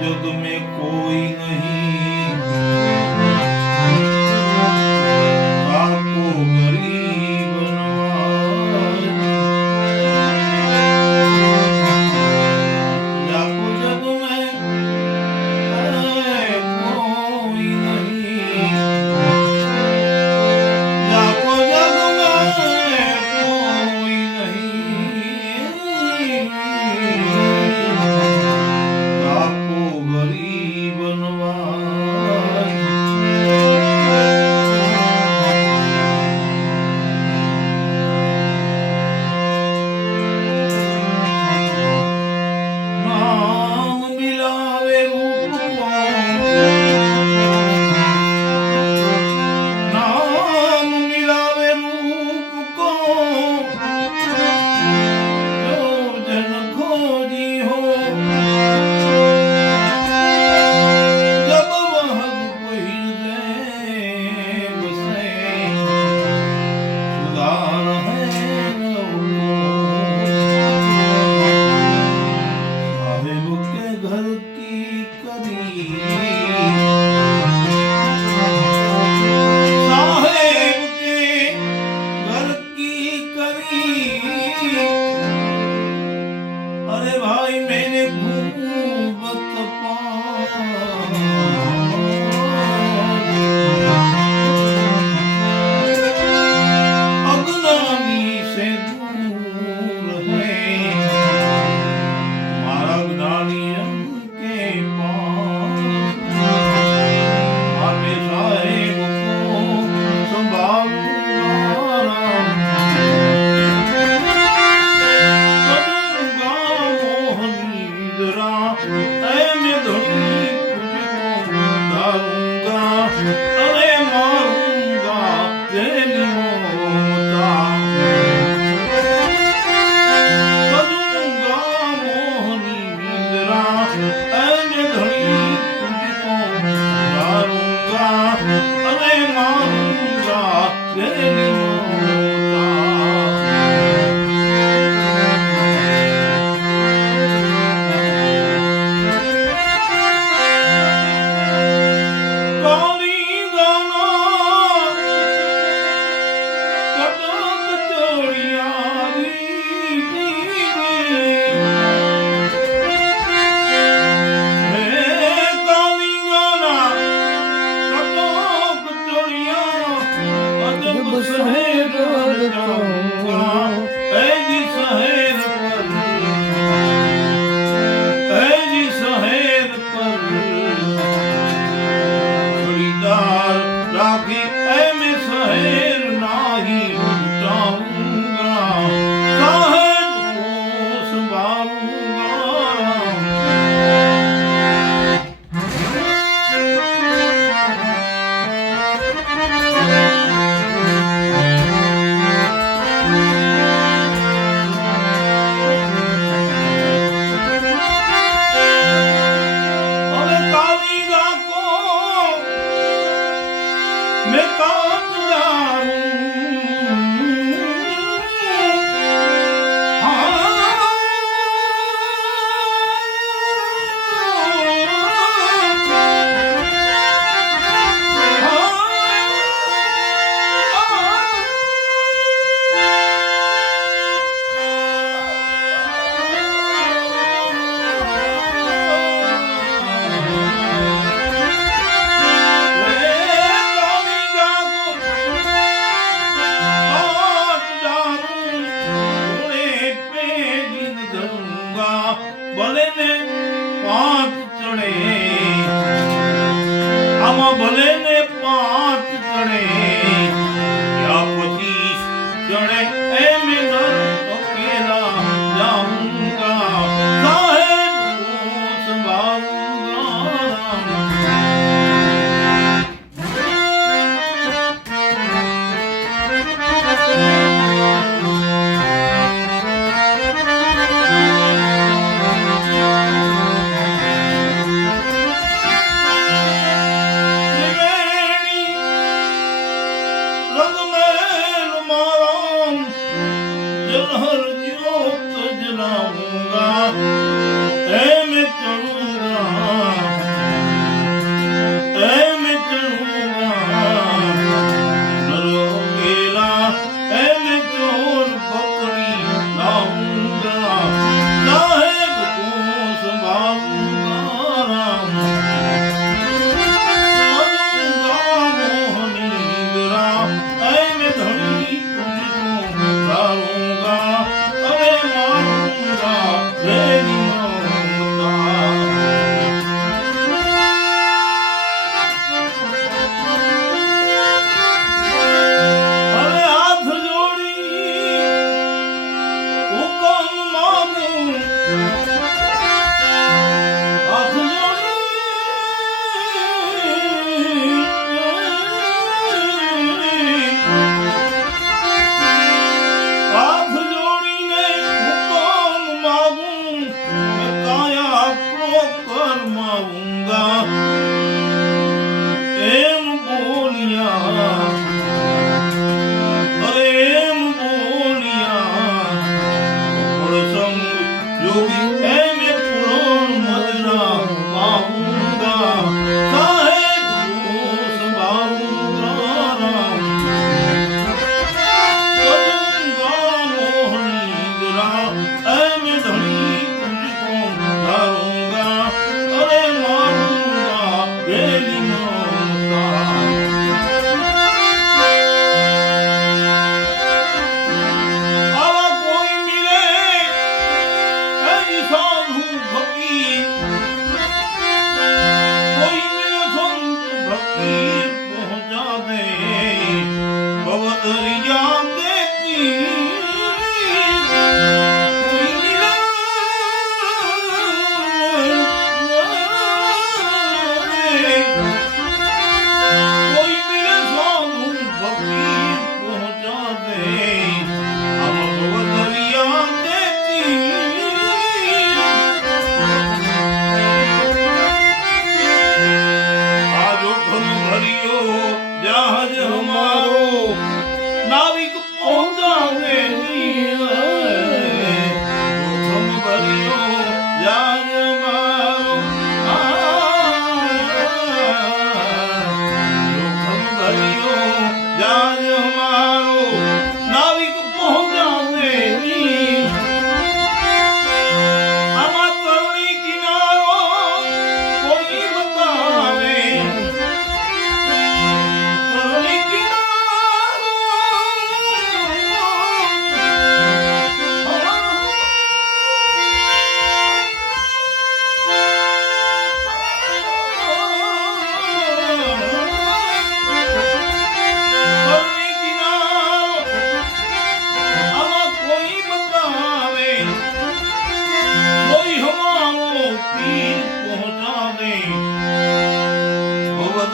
जग में कोई नहीं आपको गरीब नवाज। जाको जग में कोई नहीं, जाको जग में कोई नहीं आपको गरीब नवाज। नाम मिलावे रूप को, नाम मिलावे रूप को, जो जन खोजी हो जब वह हृदय बसे सुधार है साहिब के घर की करी, साहिब के घर की करी। अरे भाई मैंने घूमत अगनानी से दूर है मारा ज्ञानियन के पास। आगे साहेब को संभालूंगा करूंगा मोहनी जरा ऐ मैं धनी तुझको डालूंगा। अरे मारूंगा तेरी ममता करूंगा मोहनी जरा ऐ मैं धनी तुझको डालूंगा। अरे मारूंगा तेरी ममता। काली दाना कटक चोरिया दी काली दाना कटक चोरिया अजब शहर जाऊंगा। ऐजी शहर पर, ऐजी शहर पर खरीदार राखी ऐ मैं शहर नाही लुटाऊंगा। साहेब को संभालूंगा। अरे काली को मैं काट डालूं। ભલે ને પાંચ ચડે આમાં ભલે ને પાંચ ચડે યા 25 ચડે એ મેં ઘર અકેલા જાઉંગા। સાહેબ को संभालूंगा। पीर पहुंचा दे बवदरिया के तीर कोई मिला कोई मिले साधु फकीर पहुंचा दे अब बवदरिया के तीर भरियो जहाज हमारो नाविक पहुंचावे जोखम भरियो जहाज हमारो जोखम भरियो जहाज हमारो नाविक पहुंचावे आमा तरुणी किनारो कोई बतावे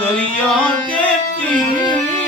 दरिया के तीर